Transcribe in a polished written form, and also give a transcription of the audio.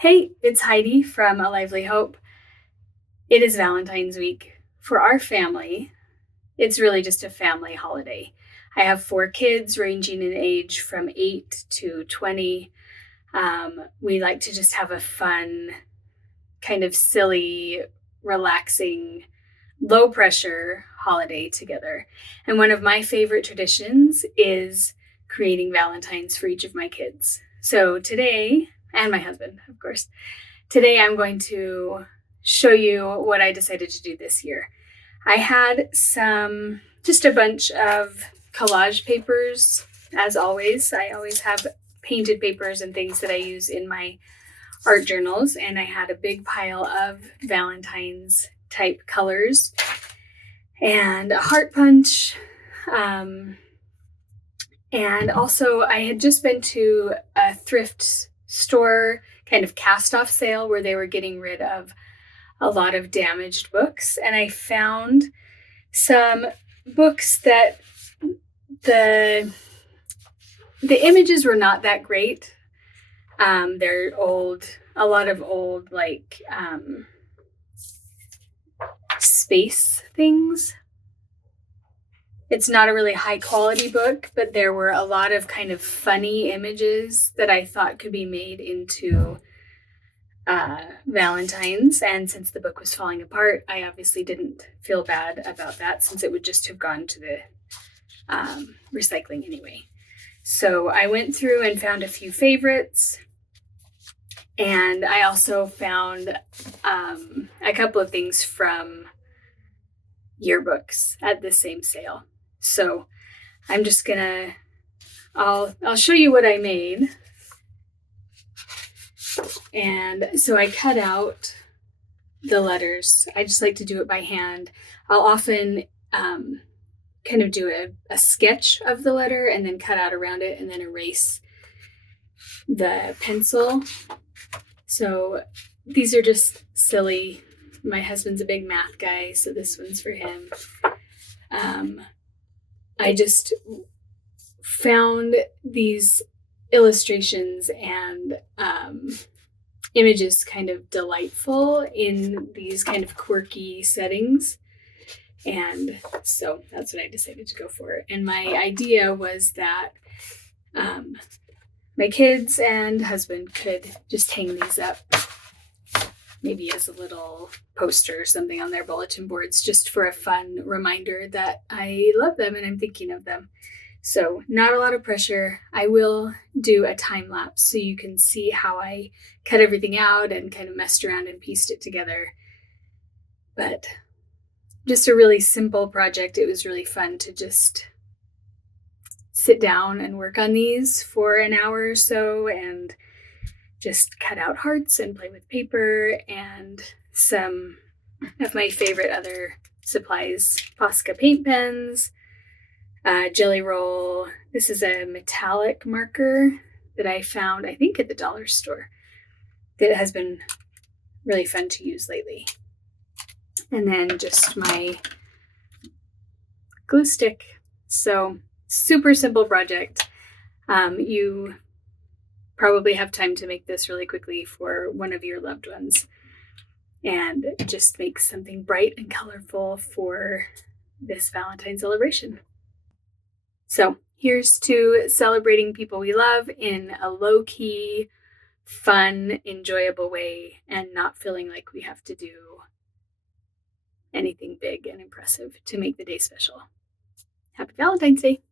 Hey, it's Heidi from A Lively Hope. It is Valentine's week. For our family, it's really just a family holiday. I have four kids ranging in age from 8 to 20. We like to just have a fun, kind of silly, relaxing, low pressure holiday together. And one of my favorite traditions is creating Valentines for each of my kids. So today, and my husband, of course, today I'm going to show you what I decided to do this year. I had just a bunch of collage papers, as always. I always have painted papers and things that I use in my art journals, and I had a big pile of Valentine's type colors and a heart punch. And also, I had just been to a thrift store kind of cast off sale where they were getting rid of a lot of damaged books. And I found some books that the images were not that great. They're old, a lot of old like space things. It's not a really high quality book, but there were a lot of kind of funny images that I thought could be made into Valentine's. And since the book was falling apart, I obviously didn't feel bad about that since it would just have gone to the recycling anyway. So I went through and found a few favorites. And I also found a couple of things from yearbooks at the same sale. So I'm just gonna, I'll show you what I made. And so I cut out the letters. I just like to do it by hand. I'll often kind of do a sketch of the letter and then cut out around it and then erase the pencil. So these are just silly. My husband's a big math guy, so this one's for him. I just found these illustrations and images kind of delightful in these kind of quirky settings. And so that's what I decided to go for. And my idea was that my kids and husband could just hang these up, maybe as a little poster or something on their bulletin boards, just for a fun reminder that I love them and I'm thinking of them. So not a lot of pressure. I will do a time lapse so you can see how I cut everything out and kind of messed around and pieced it together. But just a really simple project. It was really fun to just sit down and work on these for an hour or so and just cut out hearts and play with paper and some of my favorite other supplies, Posca paint pens, jelly roll. This is a metallic marker that I found, I think, at the dollar store that has been really fun to use lately. And then just my glue stick. So super simple project. You probably have time to make this really quickly for one of your loved ones and just make something bright and colorful for this Valentine's celebration. So here's to celebrating people we love in a low-key, fun, enjoyable way and not feeling like we have to do anything big and impressive to make the day special. Happy Valentine's Day!